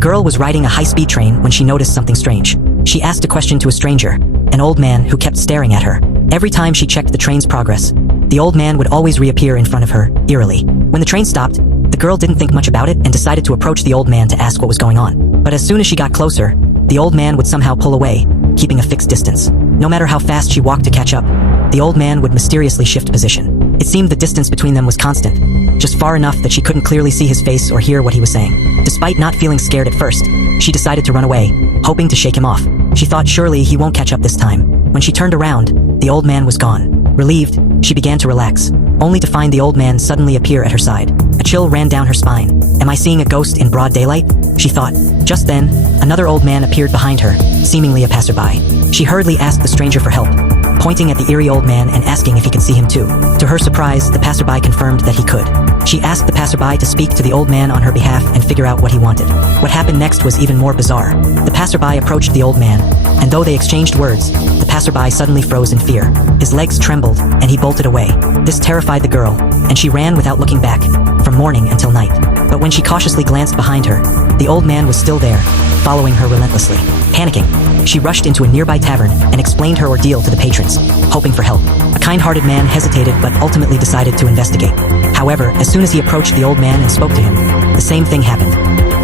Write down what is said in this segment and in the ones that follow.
girl was riding a high-speed train when she noticed something strange. She asked a question to a stranger, an old man who kept staring at her. Every time she checked the train's progress, the old man would always reappear in front of her, eerily. When the train stopped, the girl didn't think much about it and decided to approach the old man to ask what was going on. But as soon as she got closer, the old man would somehow pull away, keeping a fixed distance. No matter how fast she walked to catch up, the old man would mysteriously shift position. It seemed the distance between them was constant, just far enough that she couldn't clearly see his face or hear what he was saying. Despite not feeling scared at first, she decided to run away, hoping to shake him off. She thought surely he won't catch up this time. When she turned around, the old man was gone. Relieved, she began to relax, only to find the old man suddenly appear at her side. A chill ran down her spine. Am I seeing a ghost in broad daylight? She thought. Just then, another old man appeared behind her, seemingly a passerby. She hurriedly asked the stranger for help, pointing at the eerie old man and asking if he could see him too. To her surprise, the passerby confirmed that he could. She asked the passerby to speak to the old man on her behalf and figure out what he wanted. What happened next was even more bizarre. The passerby approached the old man, and though they exchanged words, the passerby suddenly froze in fear. His legs trembled, and he bolted away. This terrified the girl, and she ran without looking back, from morning until night. But when she cautiously glanced behind her, the old man was still there, following her relentlessly. Panicking, she rushed into a nearby tavern and explained her ordeal to the patrons, hoping for help. A kind-hearted man hesitated but ultimately decided to investigate. However, as soon as he approached the old man and spoke to him, the same thing happened.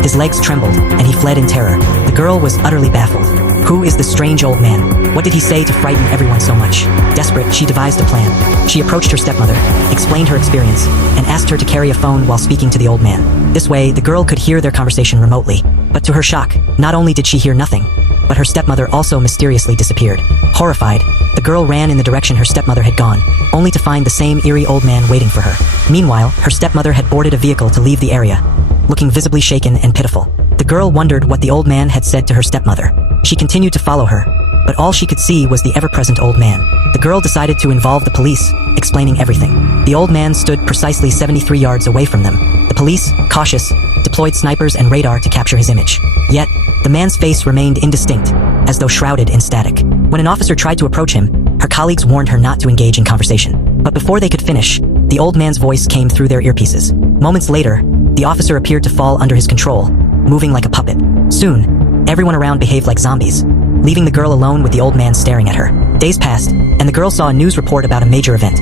His legs trembled, and he fled in terror. The girl was utterly baffled. Who is this strange old man? What did he say to frighten everyone so much? Desperate, she devised a plan. She approached her stepmother, explained her experience, and asked her to carry a phone while speaking to the old man. This way, the girl could hear their conversation remotely. But to her shock, not only did she hear nothing, but her stepmother also mysteriously disappeared. Horrified, the girl ran in the direction her stepmother had gone, only to find the same eerie old man waiting for her. Meanwhile, her stepmother had boarded a vehicle to leave the area, looking visibly shaken and pitiful. The girl wondered what the old man had said to her stepmother. She continued to follow her, but all she could see was the ever-present old man. The girl decided to involve the police, explaining everything. The old man stood precisely 73 yards away from them. The police, cautious, deployed snipers and radar to capture his image. Yet, the man's face remained indistinct, as though shrouded in static. When an officer tried to approach him, her colleagues warned her not to engage in conversation. But before they could finish, the old man's voice came through their earpieces. Moments later, the officer appeared to fall under his control, moving like a puppet. Soon, everyone around behaved like zombies, leaving the girl alone with the old man staring at her. Days passed, and the girl saw a news report about a major event.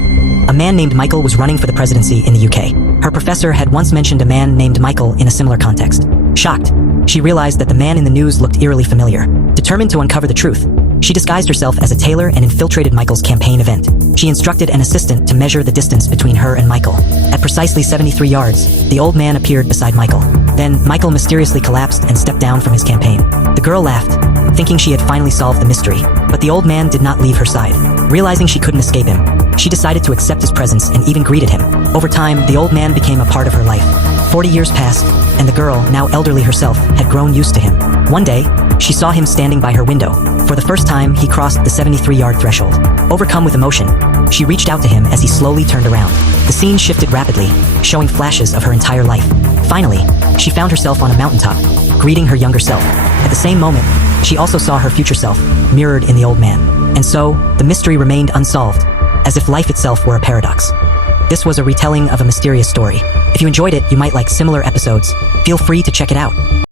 A man named Michael was running for the presidency in the UK. Her professor had once mentioned a man named Michael in a similar context. Shocked, she realized that the man in the news looked eerily familiar. Determined to uncover the truth, she disguised herself as a tailor and infiltrated Michael's campaign event. She instructed an assistant to measure the distance between her and Michael. At precisely 73 yards, the old man appeared beside Michael. Then, Michael mysteriously collapsed and stepped down from his campaign. The girl laughed, thinking she had finally solved the mystery. But the old man did not leave her side. Realizing she couldn't escape him, she decided to accept his presence and even greeted him. Over time, the old man became a part of her life. 40 years passed, and the girl, now elderly herself, had grown used to him. One day, she saw him standing by her window. For the first time, he crossed the 73-yard threshold. Overcome with emotion, she reached out to him as he slowly turned around. The scene shifted rapidly, showing flashes of her entire life. Finally, she found herself on a mountaintop, greeting her younger self. At the same moment, she also saw her future self, mirrored in the old man. And so, the mystery remained unsolved, as if life itself were a paradox. This was a retelling of a mysterious story. If you enjoyed it, you might like similar episodes. Feel free to check it out.